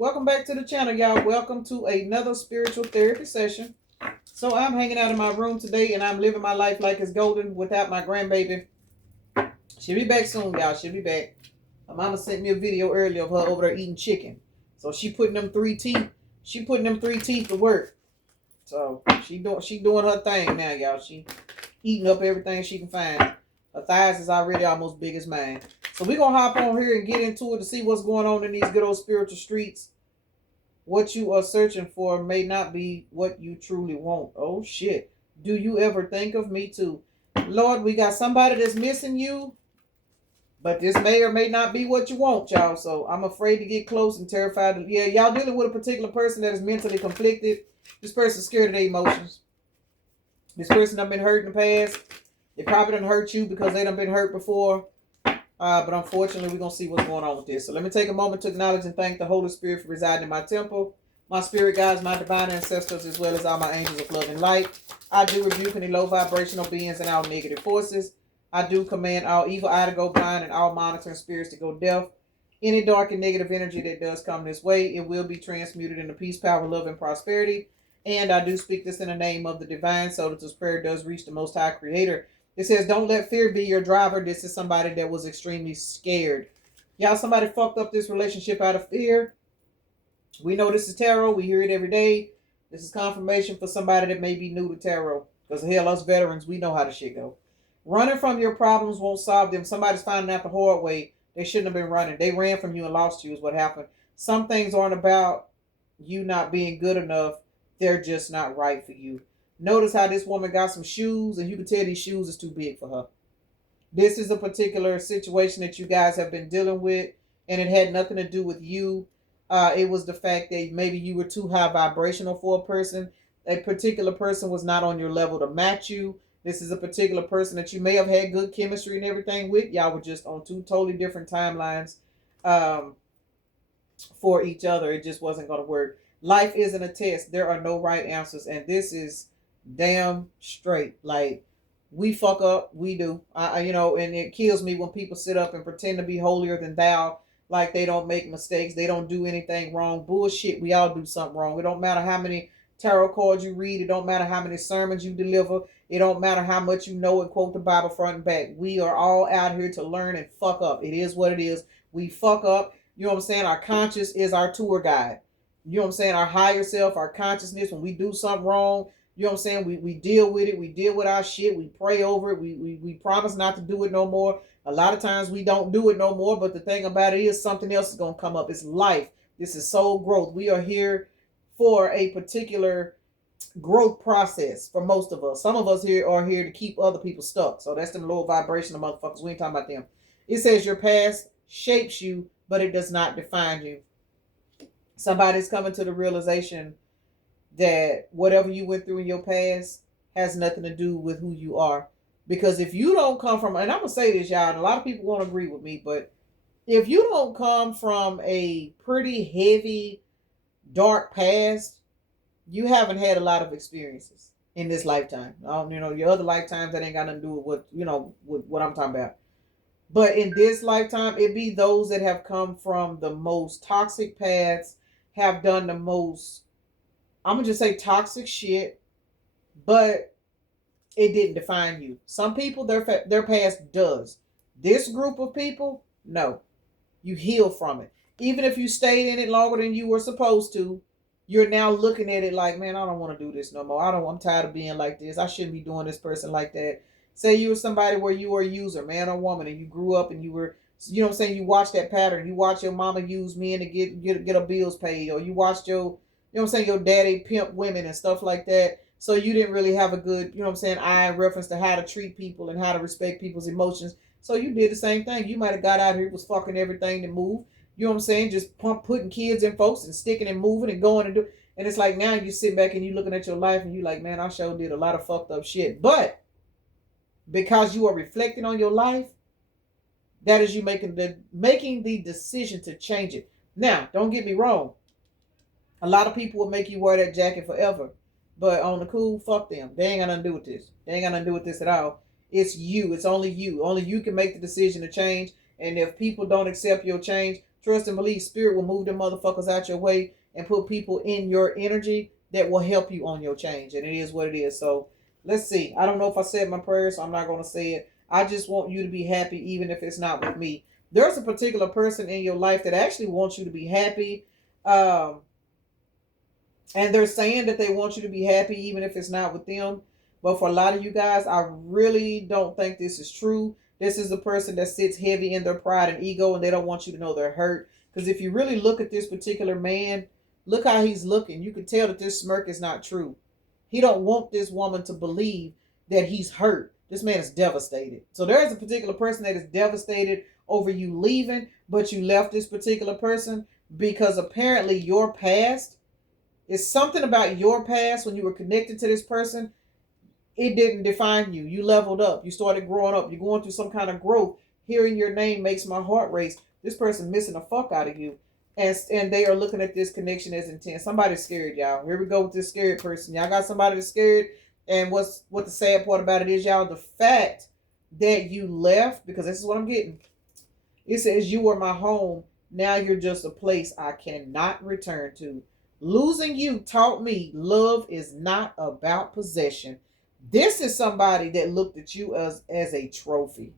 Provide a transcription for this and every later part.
Welcome back to the channel, y'all. Welcome to another spiritual therapy session. So I'm hanging out in my room today and I'm living my life like it's golden without my grandbaby. She'll be back soon, y'all. She'll be back. My mama sent me a video earlier of her over there eating chicken. So she putting them three teeth. She putting them three teeth to work. So she doing her thing now, y'all. She eating up everything she can find. Her thighs is already almost big as mine. So we're going to hop on here and get into it to see what's going on in these good old spiritual streets. What you are searching for may not be what you truly want. Oh, shit. Do you ever think of me too? Lord, we got somebody that's missing you, but this may or may not be what you want, y'all. So I'm afraid to get close and terrified. Yeah, y'all dealing with a particular person that is mentally conflicted. This person's scared of their emotions. This person done been hurt in the past. They probably done hurt you because they done been hurt before. But unfortunately, we're going to see what's going on with this. So let me take a moment to acknowledge and thank the Holy Spirit for residing in my temple, my spirit guides, my divine ancestors, as well as all my angels of love and light. I do rebuke any low vibrational beings and all negative forces. I do command all evil eye to go blind and all monitoring spirits to go deaf. Any dark and negative energy that does come this way, it will be transmuted into peace, power, love, and prosperity. And I do speak this in the name of the divine so that this prayer does reach the Most High Creator. It says, don't let fear be your driver. This is somebody that was extremely scared. Y'all, somebody fucked up this relationship out of fear. We know this is tarot. We hear it every day. This is confirmation for somebody that may be new to tarot. Because hell, us veterans, we know how the shit go. Running from your problems won't solve them. Somebody's finding out the hard way. They shouldn't have been running. They ran from you and lost you is what happened. Some things aren't about you not being good enough. They're just not right for you. Notice how this woman got some shoes, and you can tell these shoes is too big for her. This is a particular situation that you guys have been dealing with, and it had nothing to do with you. It was the fact that maybe you were too high vibrational for a person. A particular person was not on your level to match you. This is a particular person that you may have had good chemistry and everything with. Y'all were just on two totally different timelines for each other. It just wasn't going to work. Life isn't a test. There are no right answers, and this is damn straight. Like, we fuck up, we do. And it kills me when people sit up and pretend to be holier than thou, like they don't make mistakes, they don't do anything wrong. Bullshit. We all do something wrong. It don't matter how many tarot cards you read, it don't matter how many sermons you deliver, it don't matter how much you know and quote the Bible front and back. We are all out here to learn and fuck up. It is what it is. We fuck up. You know what I'm saying? Our conscience is our tour guide. You know what I'm saying? Our higher self, our consciousness, when we do something wrong, you know what I'm saying? We deal with it. We deal with our shit. We pray over it. We promise not to do it no more. A lot of times we don't do it no more. But the thing about it is something else is going to come up. It's life. This is soul growth. We are here for a particular growth process for most of us. Some of us here are here to keep other people stuck. So that's them low vibrational motherfuckers. We ain't talking about them. It says your past shapes you, but it does not define you. Somebody's coming to the realization that whatever you went through in your past has nothing to do with who you are. Because if you don't come from, and I'm going to say this, y'all, and a lot of people won't agree with me, but if you don't come from a pretty heavy, dark past, you haven't had a lot of experiences in this lifetime. Your other lifetimes, that ain't got nothing to do with with what I'm talking about. But in this lifetime, it be those that have come from the most toxic paths, have done the most, I'm going to just say toxic shit, but it didn't define you. Some people, their past does. This group of people, no. You heal from it. Even if you stayed in it longer than you were supposed to, you're now looking at it like, man, I don't want to do this no more. I'm tired of being like this. I shouldn't be doing this person like that. Say you were somebody where you were a user, man or woman, and you grew up and you were, you know what I'm saying, you watched that pattern. You watched your mama use men to get her bills paid, or you watched your, you know what I'm saying, your daddy pimp women and stuff like that. So you didn't really have a good, you know what I'm saying, eye in reference to how to treat people and how to respect people's emotions. So you did the same thing. You might have got out here, was fucking everything that moved. You know what I'm saying? Just putting kids in folks and sticking and moving and going and do. And it's like now you sit back and you looking at your life and you like, man, I sure did a lot of fucked up shit. But because you are reflecting on your life, that is you making the decision to change it. Now, don't get me wrong. A lot of people will make you wear that jacket forever. But on the cool, fuck them. They ain't got nothing to do with this. They ain't got nothing to do with this at all. It's you. It's only you. Only you can make the decision to change. And if people don't accept your change, Trust and believe spirit will move them motherfuckers out your way and put people in your energy that will help you on your change. And it is what it is. So let's see. I don't know if I said my prayer, so I'm not going to say it. I just want you to be happy, even if it's not with me. There's a particular person in your life that actually wants you to be happy. And they're saying that they want you to be happy, even if it's not with them. But for a lot of you guys, I really don't think this is true. This is a person that sits heavy in their pride and ego, and they don't want you to know they're hurt. Because if you really look at this particular man, look how he's looking. You can tell that this smirk is not true. He don't want this woman to believe that he's hurt. This man is devastated. So there is a particular person that is devastated over you leaving, but you left this particular person because apparently your past is something about your past when you were connected to this person. It didn't define you. You leveled up. You started growing up. You're going through some kind of growth. Hearing your name makes my heart race. This person missing the fuck out of you. And they are looking at this connection as intense. Somebody's scared, y'all. Here we go with this scared person. Y'all got somebody that's scared. And what the sad part about it is, y'all, the fact that you left, because this is what I'm getting. It says you were my home. Now you're just a place I cannot return to. Losing you taught me love is not about possession. This is somebody that looked at you as a trophy.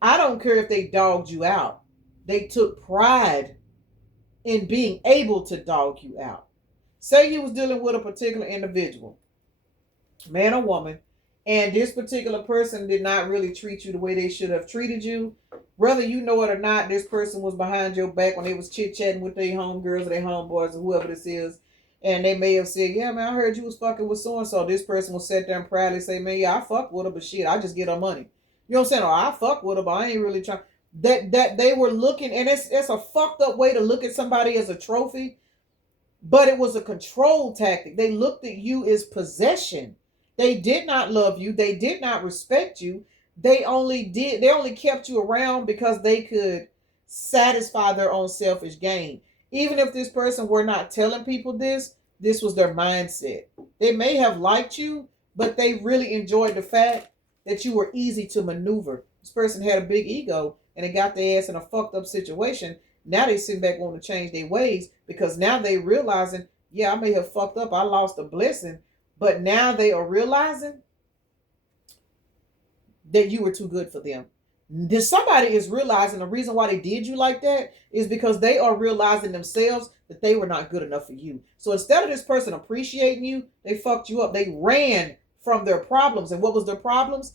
I don't care if they dogged you out. They took pride in being able to dog you out. Say you was dealing with a particular individual, man or woman, and this particular person did not really treat you the way they should have treated you. Whether you know it or not, this person was behind your back when they was chit-chatting with their homegirls or their homeboys or whoever this is. And they may have said, yeah, man, I heard you was fucking with so-and-so. This person will sit there and proudly say, man, yeah, I fuck with her, but shit, I just get her money. You know what I'm saying? Or I fuck with her, but I ain't really trying. That they were looking, and it's a fucked up way to look at somebody as a trophy, but it was a control tactic. They looked at you as possession. They did not love you. They did not respect you. They only kept you around because they could satisfy their own selfish gain. Even if this person were not telling people this was their mindset. They may have liked you, but they really enjoyed the fact that you were easy to maneuver. This person had a big ego and they got their ass in a fucked up situation. Now they sitting back wanting to change their ways because now they realizing, yeah, I may have fucked up. I lost a blessing. But now they are realizing that you were too good for them. Somebody is realizing the reason why they did you like that is because they are realizing themselves that they were not good enough for you. So instead of this person appreciating you, they fucked you up. They ran from their problems. And what was their problems?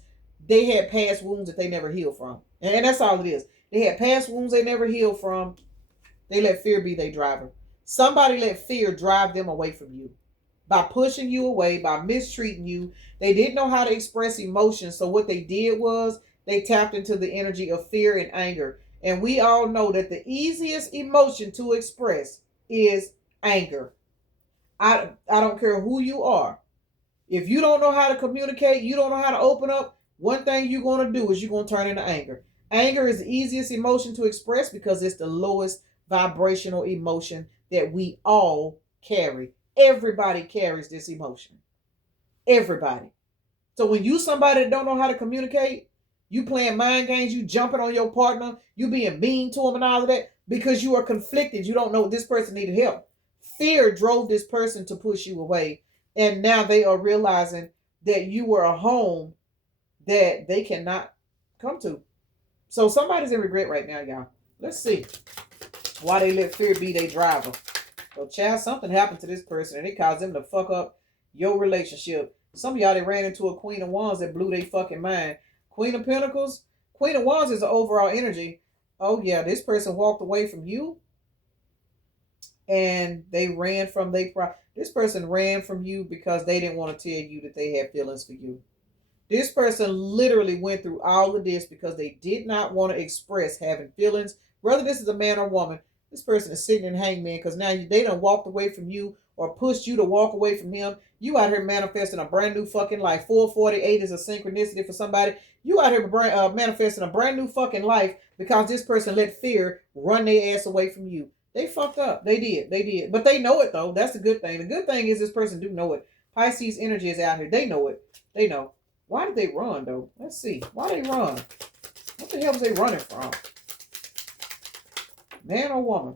They had past wounds that they never healed from. And that's all it is. They had past wounds they never healed from. They let fear be their driver. Somebody let fear drive them away from you. By pushing you away, by mistreating you. They didn't know how to express emotions. So what they did was they tapped into the energy of fear and anger. And we all know that the easiest emotion to express is anger. I don't care who you are. If you don't know how to communicate, you don't know how to open up, one thing you're going to do is you're going to turn into anger. Anger is the easiest emotion to express because it's the lowest vibrational emotion that we all carry. Everybody carries this emotion. Everybody. So when you somebody that don't know how to communicate, you playing mind games, you jumping on your partner, you being mean to them and all of that because you are conflicted. You don't know this person needed help. Fear drove this person to push you away. And now they are realizing that you were a home that they cannot come to. So somebody's in regret right now, y'all. Let's see why they let fear be their driver. So, child, something happened to this person and it caused them to fuck up your relationship. Some of y'all, they ran into a Queen of Wands that blew their fucking mind. Queen of Pentacles. Queen of Wands is the overall energy. Oh, yeah, this person walked away from you and they ran from this person ran from you because they didn't want to tell you that they had feelings for you. This person literally went through all of this because they did not want to express having feelings. Whether this is a man or woman, this person is sitting in hangman because now they done walked away from you or pushed you to walk away from him. You out here manifesting a brand new fucking life. 448 is a synchronicity for somebody. You out here manifesting a brand new fucking life because this person let fear run their ass away from you. They fucked up. They did. But they know it though. That's the good thing. The good thing is this person do know it. Pisces energy is out here. They know it. They know. Why did they run though? Let's see. Why did they run? What the hell was they running from? Man or woman.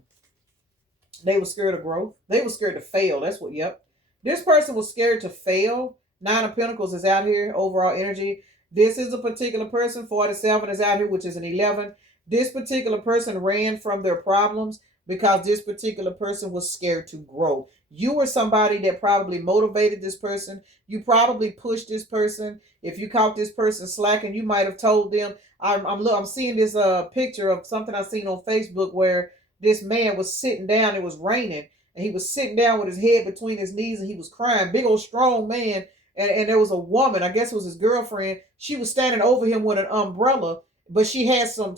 They were scared of growth. They were scared to fail. That's what, yep. This person was scared to fail. Nine of Pentacles is out here, overall energy. This is a particular person. 47 is out here, which is an 11. This particular person ran from their problems because this particular person was scared to grow. You were somebody that probably motivated this person. You probably pushed this person. If you caught this person slacking, you might have told them. I'm seeing this picture of something I seen on Facebook where this man was sitting down. It was raining, and he was sitting down with his head between his knees, and he was crying. Big old strong man. And there was a woman, I guess it was his girlfriend. She was standing over him with an umbrella, but she had some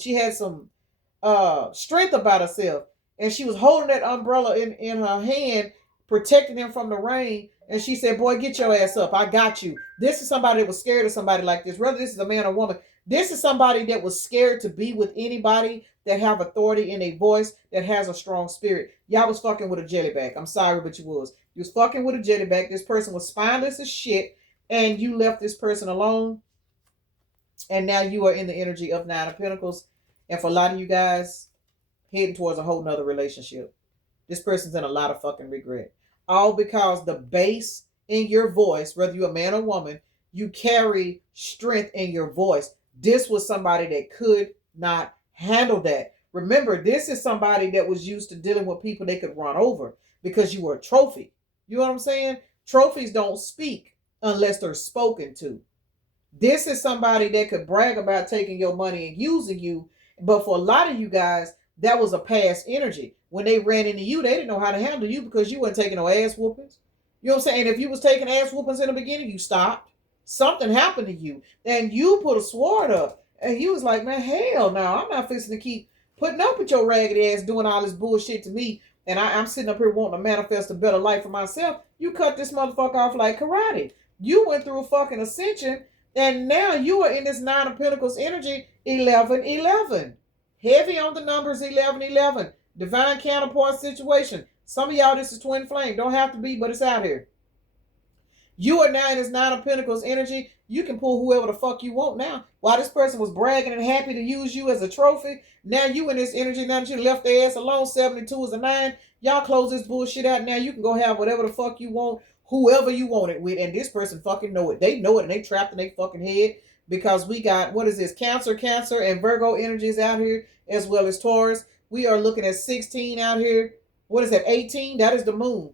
strength about herself, and she was holding that umbrella in her hand, protecting him from the rain. And she said, "Boy, get your ass up. I got you." This is somebody that was scared of somebody like this. Whether this is a man or woman, this is somebody that was scared to be with anybody that have authority in a voice, that has a strong spirit. Y'all was fucking with a jellyback. I'm sorry, but you was. You was fucking with a jellyback. This person was spineless as shit, and you left this person alone. And now you are in the energy of Nine of Pentacles. And for a lot of you guys, heading towards a whole nother relationship. This person's in a lot of fucking regret. All because the bass in your voice, whether you're a man or woman, you carry strength in your voice. This was somebody that could not handle that. Remember, this is somebody that was used to dealing with people they could run over because you were a trophy. You know what I'm saying? Trophies don't speak unless they're spoken to. This is somebody that could brag about taking your money and using you. But for a lot of you guys, that was a past energy. When they ran into you, they didn't know how to handle you because you weren't taking no ass whoopings. You know what I'm saying? If you was taking ass whoopings in the beginning, you stopped. Something happened to you. And you put a sword up. And you was like, man, hell no. I'm not fixing to keep putting up with your raggedy ass doing all this bullshit to me. And I'm sitting up here wanting to manifest a better life for myself. You cut this motherfucker off like karate. You went through a fucking ascension. And now you are in this Nine of Pentacles energy, 11-11. Heavy on the numbers, 11-11. Divine counterpart situation. Some of y'all, this is twin flame. Don't have to be, but it's out here. You are now in this Nine of Pentacles energy. You can pull whoever the fuck you want now. While this person was bragging and happy to use you as a trophy, now you in this energy. Now that you left their ass alone, 72 is a 9. Y'all close this bullshit out. Now you can go have whatever the fuck you want, whoever you want it with. And this person fucking know it. They know it, and they trapped in their fucking head. Because we got, what is this? Cancer, and Virgo energies out here, as well as Taurus. We are looking at 16 out here. What is that? 18? That is the moon.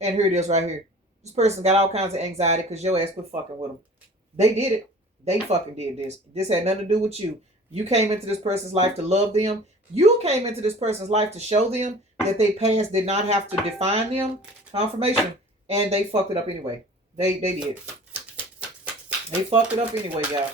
And here it is right here. This person got all kinds of anxiety because your ass quit fucking with them. They did it. They fucking did this. This had nothing to do with you. You came into this person's life to love them. You came into this person's life to show them that their past did not have to define them. Confirmation. And they fucked it up anyway. They did. They fucked it up anyway, y'all.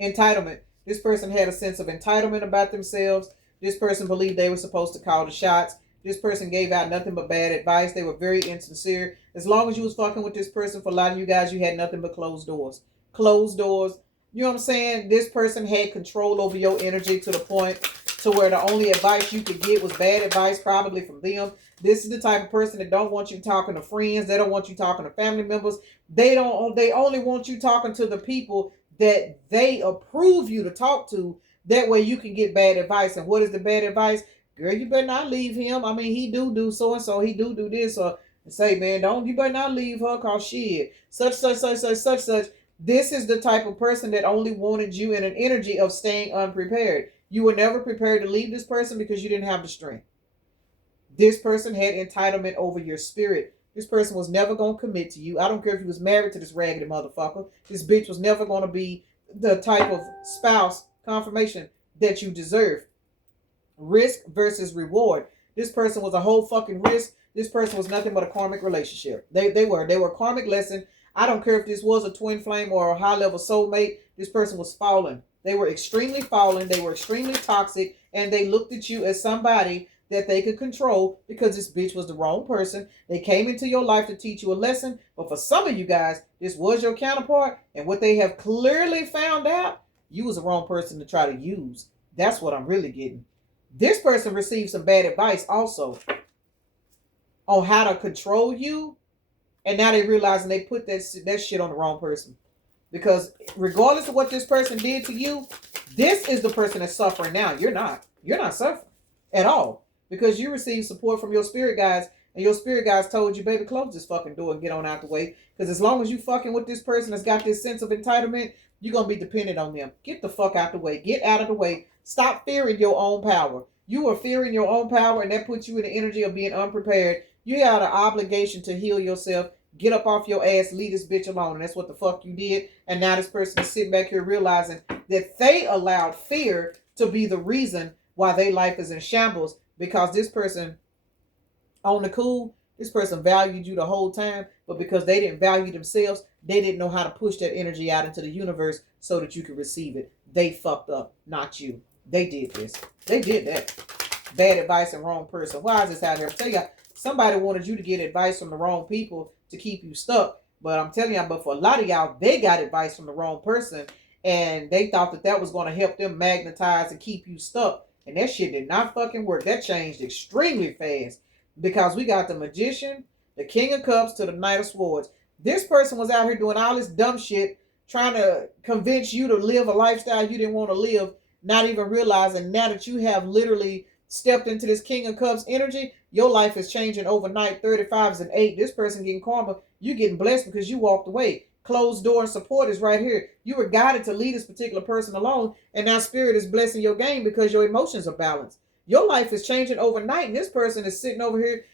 Entitlement. This person had a sense of entitlement about themselves. This person believed they were supposed to call the shots. This person gave out nothing but bad advice. They were very insincere. As long as you was fucking with this person, for a lot of you guys, you had nothing but closed doors. Closed doors. You know what I'm saying? This person had control over your energy to the point to where the only advice you could get was bad advice, probably from them. This is the type of person that don't want you talking to friends. They don't want you talking to family members. They only want you talking to the people that they approve you to talk to. That way you can get bad advice. And what is the bad advice? Girl, you better not leave him. I mean, he do so and so. He do this. Or say, man, you better not leave her cause shit. Such. This is the type of person that only wanted you in an energy of staying unprepared. You were never prepared to leave this person because you didn't have the strength. This person had entitlement over your spirit. This person was never going to commit to you. I don't care if you was married to this raggedy motherfucker. This bitch was never going to be the type of spouse, confirmation, that you deserve. Risk versus reward. This person was a whole fucking risk. This person was nothing but a karmic relationship. They were a karmic lesson. I don't care if this was a twin flame or a high level soulmate. This person was fallen. They were extremely fallen. They were extremely toxic. And they looked at you as somebody that they could control because this bitch was the wrong person. They came into your life to teach you a lesson. But for some of you guys, this was your counterpart. And what they have clearly found out, you was the wrong person to try to use. That's what I'm really getting. This person received some bad advice also on how to control you. And now they realizing they put that shit on the wrong person. Because regardless of what this person did to you, this is the person that's suffering now. You're not. You're not suffering. at all, because you received support from your spirit guides, and your spirit guides told you, baby, close this fucking door and get on out the way. Because as long as you fucking with this person that's got this sense of entitlement, you're going to be dependent on them. Get the fuck out the way. Get out of the way. Stop fearing your own power. You are fearing your own power, and that puts you in the energy of being unprepared. You got an obligation to heal yourself. Get up off your ass, leave this bitch alone. And that's what the fuck you did. And now this person is sitting back here realizing that they allowed fear to be the reason why their life is in shambles, because this person on the cool, this person valued you the whole time, but because they didn't value themselves, they didn't know how to push that energy out into the universe so that you could receive it. They fucked up, not you. They did this. They did that. Bad advice and wrong person. Why is this out here? I'm telling you, somebody wanted you to get advice from the wrong people to keep you stuck. But I'm telling y'all, but for a lot of y'all, they got advice from the wrong person, and they thought that that was going to help them magnetize and keep you stuck. And that shit did not fucking work. That changed extremely fast, because we got the Magician, the King of Cups to the Knight of Swords. This person was out here doing all this dumb shit, trying to convince you to live a lifestyle you didn't want to live, not even realizing now that you have literally stepped into this King of Cups energy, your life is changing overnight. 35 is an 8. This person getting karma. You getting blessed because you walked away. Closed door and support is right here. You were guided to leave this particular person alone, and now spirit is blessing your game because your emotions are balanced. Your life is changing overnight, and this person is sitting over here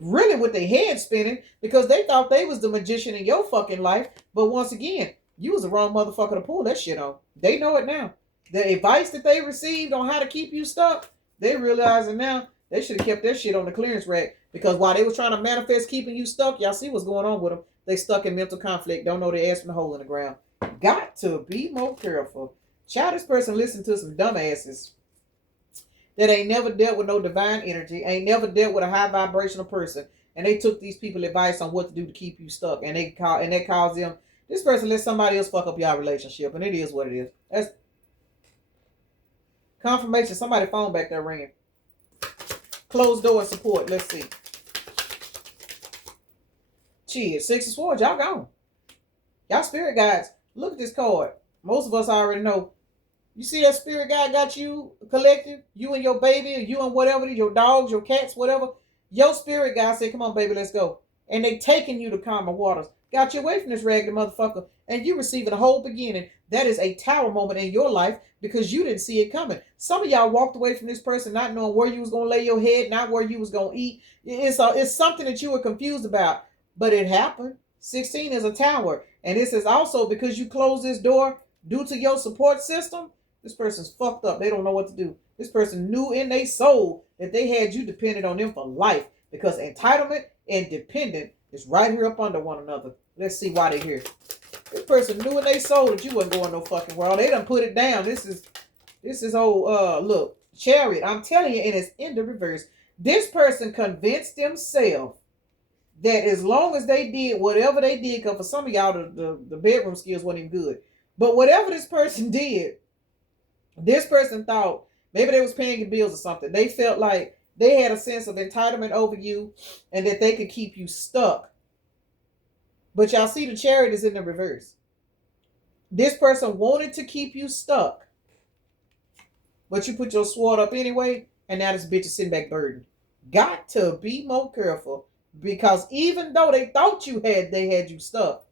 really with their head spinning because they thought they was the magician in your fucking life. But once again, you was the wrong motherfucker to pull that shit on. They know it now. The advice that they received on how to keep you stuck, they realizing now they should have kept that shit on the clearance rack, because while they was trying to manifest keeping you stuck, y'all see what's going on with them. They stuck in mental conflict, don't know their ass from the hole in the ground. Got to be more careful. Child, this person listened to some dumbasses that ain't never dealt with no divine energy, ain't never dealt with a high vibrational person, and they took these people advice on what to do to keep you stuck, and that caused them. This person let somebody else fuck up your relationship, and it is what it is. That's confirmation. Somebody phone back there ringing. Closed door support. Let's see. Shit, 6 of Swords. Y'all gone. Y'all spirit guides. Look at this card. Most of us already know. You see that spirit guide got you collective? You and your baby, you and whatever, your dogs, your cats, whatever. Your spirit guide said, come on, baby, let's go. And they taking you to calmer waters. Got you away from this raggedy motherfucker. And you receiving a whole beginning. That is a tower moment in your life because you didn't see it coming. Some of y'all walked away from this person not knowing where you was going to lay your head, not where you was going to eat. It's something that you were confused about. But it happened. 16 is a tower. And this is also because you closed this door due to your support system. This person's fucked up. They don't know what to do. This person knew in their soul that they had you dependent on them for life, because entitlement and dependent is right here up under one another. Let's see why they're here. This person knew in their soul that you wasn't going no fucking well. They done put it down. This is old, look, Chariot. I'm telling you, and it's in the reverse. This person convinced themselves that as long as they did whatever they did, because for some of y'all, the bedroom skills wasn't even good. But whatever this person did, this person thought maybe they was paying your bills or something. They felt like they had a sense of entitlement over you and that they could keep you stuck. But y'all see the Chariot is in the reverse. This person wanted to keep you stuck, but you put your sword up anyway, and now this bitch is sitting back burdened. Got to be more careful, because even though they thought they had you stuck,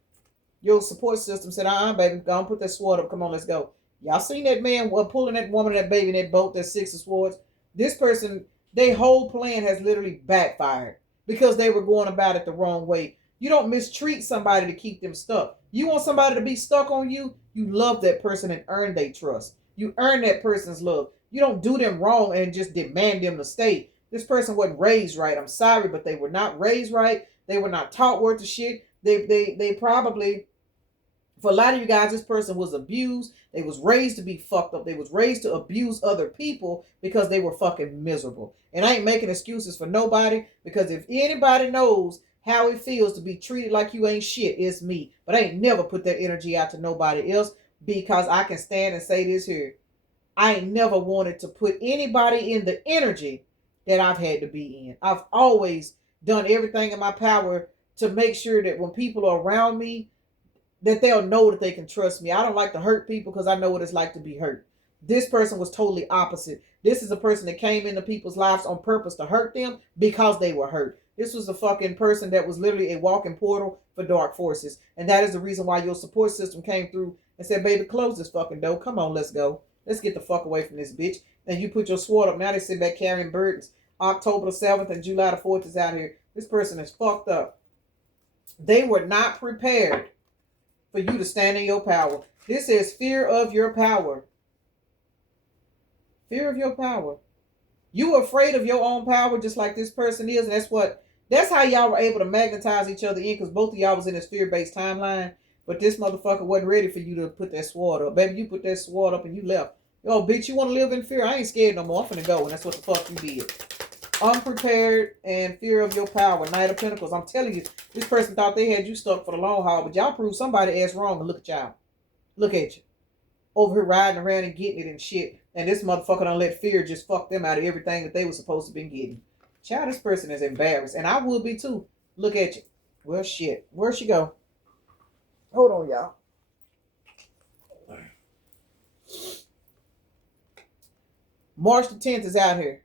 your support system said, baby, go on, put that sword up. Come on, let's go. Y'all seen that man pulling that woman, that baby in that boat, that 6 of Swords? This person, their whole plan has literally backfired because they were going about it the wrong way. You don't mistreat somebody to keep them stuck. You want somebody to be stuck on you, you love that person and earn their trust. You earn that person's love. You don't do them wrong and just demand them to stay. This person wasn't raised right. I'm sorry, but they were not raised right. They were not taught worth of shit. They probably, for a lot of you guys, this person was abused. They was raised to be fucked up. They was raised to abuse other people because they were fucking miserable. And I ain't making excuses for nobody, because if anybody knows how it feels to be treated like you ain't shit, it's me. But I ain't never put that energy out to nobody else, because I can stand and say this here. I ain't never wanted to put anybody in the energy that I've had to be in. I've always done everything in my power to make sure that when people are around me, that they'll know that they can trust me. I don't like to hurt people because I know what it's like to be hurt. This person was totally opposite. This is a person that came into people's lives on purpose to hurt them because they were hurt. This was a fucking person that was literally a walking portal for dark forces. And that is the reason why your support system came through and said, baby, close this fucking door. Come on, let's go. Let's get the fuck away from this bitch. And you put your sword up. Now they sit back carrying burdens. October the 7th and July the 4th is out here. This person is fucked up. They were not prepared for you to stand in your power. This is fear of your power. Fear of your power. You are afraid of your own power just like this person is. And that's how y'all were able to magnetize each other in, because both of y'all was in this fear-based timeline. But this motherfucker wasn't ready for you to put that sword up. Baby, you put that sword up and you left. Yo, bitch, you want to live in fear? I ain't scared no more. I'm finna go. And that's what the fuck you did. Unprepared and fear of your power. Knight of Pentacles. I'm telling you, this person thought they had you stuck for the long haul, but y'all proved somebody ass wrong. And look at y'all. Look at you. Over here riding around and getting it and shit. And this motherfucker done let fear just fuck them out of everything that they were supposed to be getting. Child, this person is embarrassed. And I would be too. Look at you. Well, shit. Where'd she go? Hold on, y'all. March the 10th is out here.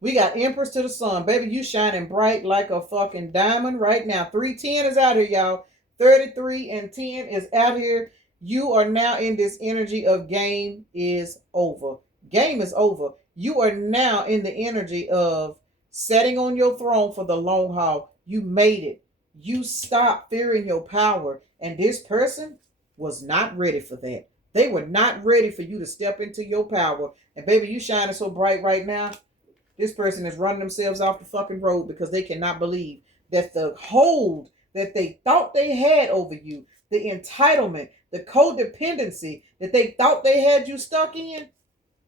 We got Empress to the Sun. Baby, you shining bright like a fucking diamond right now. 310 is out here, y'all. 33 and 10 is out here. You are now in this energy of game is over. Game is over. You are now in the energy of setting on your throne for the long haul. You made it. You stopped fearing your power. And this person was not ready for that. They were not ready for you to step into your power. And baby, you shining so bright right now. This person is running themselves off the fucking road because they cannot believe that the hold that they thought they had over you, the entitlement, the codependency that they thought they had you stuck in,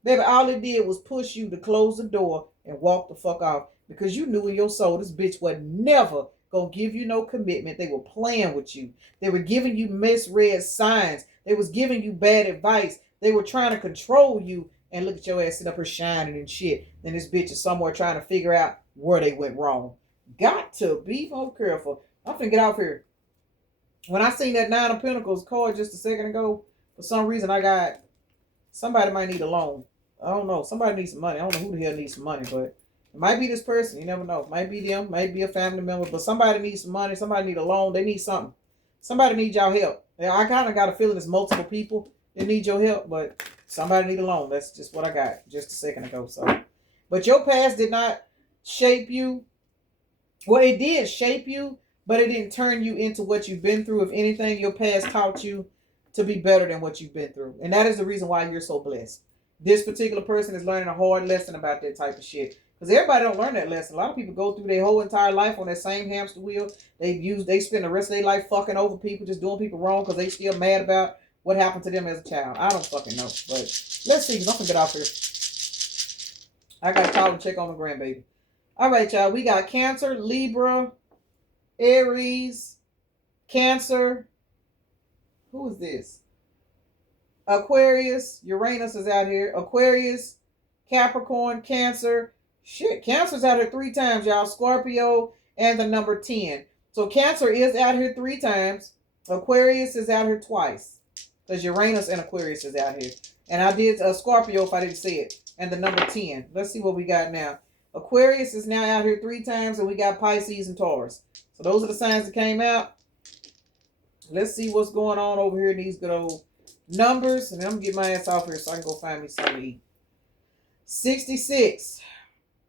baby, all it did was push you to close the door and walk the fuck off, because you knew in your soul this bitch was never gonna give you no commitment. They were playing with you. They were giving you misread signs. They was giving you bad advice. They were trying to control you. And look at your ass sitting up here shining and shit. Then this bitch is somewhere trying to figure out where they went wrong. Got to be more careful. I'm finna get off here. When I seen that 9 of Pentacles card just a second ago, for some reason I got, somebody might need a loan. I don't know. Somebody needs some money. I don't know who the hell needs some money, but it might be this person. You never know. It might be them. Might be a family member. But somebody needs some money. Somebody need a loan. They need something. Somebody needs y'all help. I kind of got a feeling it's multiple people that need your help, but somebody need a loan. That's just what I got just a second ago. So, but your past did not shape you. Well, it did shape you, but it didn't turn you into what you've been through. If anything, your past taught you to be better than what you've been through. And that is the reason why you're so blessed. This particular person is learning a hard lesson about that type of shit. Because everybody don't learn that lesson. A lot of people go through their whole entire life on that same hamster wheel. They spend the rest of their life fucking over people, just doing people wrong because they still mad about what happened to them as a child. I don't fucking know. But let's see, because I'm going to get off here. I got to call and check on the grandbaby. All right, y'all. We got Cancer, Libra, Aries, Cancer. Who is this? Aquarius. Uranus is out here. Aquarius, Capricorn, Cancer. Shit, Cancer's out here 3 times, y'all. Scorpio and the number 10. So Cancer is out here 3 times. Aquarius is out here twice. Because Uranus and Aquarius is out here. And I did Scorpio if I didn't say it. And the number 10. Let's see what we got now. Aquarius is now out here 3 times. And we got Pisces and Taurus. So those are the signs that came out. Let's see what's going on over here in these good old numbers. And I'm going to get my ass off here so I can go find me something to eat. 66.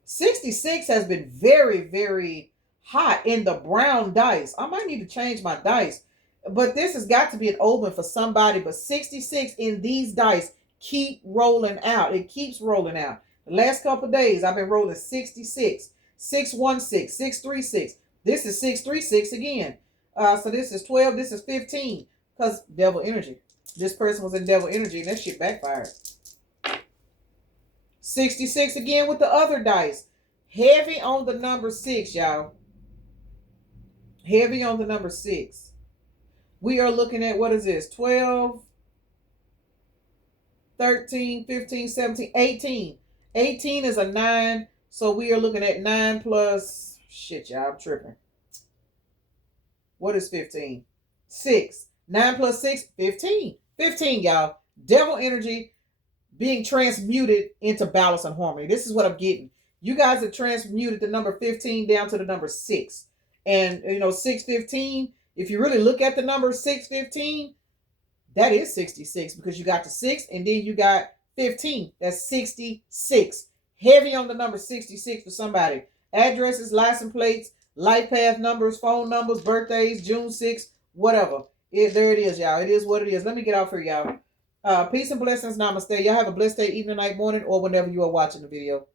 66 has been very, very hot in the brown dice. I might need to change my dice. But this has got to be an omen for somebody. But 66 in these dice keep rolling out. It keeps rolling out. The last couple of days, I've been rolling 66, 616, 636. This is 636 again. So this is 12. This is 15. Because devil energy. This person was in devil energy and that shit backfired. 66 again with the other dice. Heavy on the number 6, y'all. Heavy on the number 6. We are looking at, what is this? 12, 13, 15, 17, 18. 18 is a 9. So we are looking at 9 plus, shit, y'all, I'm tripping. What is 15? 6. 9 plus 6, 15. 15, y'all. Devil energy. being transmuted into balance and harmony. This is what I'm getting. You guys have transmuted the number 15 down to the number 6. And, 615, if you really look at the number 615, that is 66 because you got the 6 and then you got 15. That's 66. Heavy on the number 66 for somebody. Addresses, license plates, life path numbers, phone numbers, birthdays, June 6th, whatever. There it is, y'all. It is what it is. Let me get out for y'all. Peace and blessings. Namaste. Y'all have a blessed day, evening, night, morning, or whenever you are watching the video.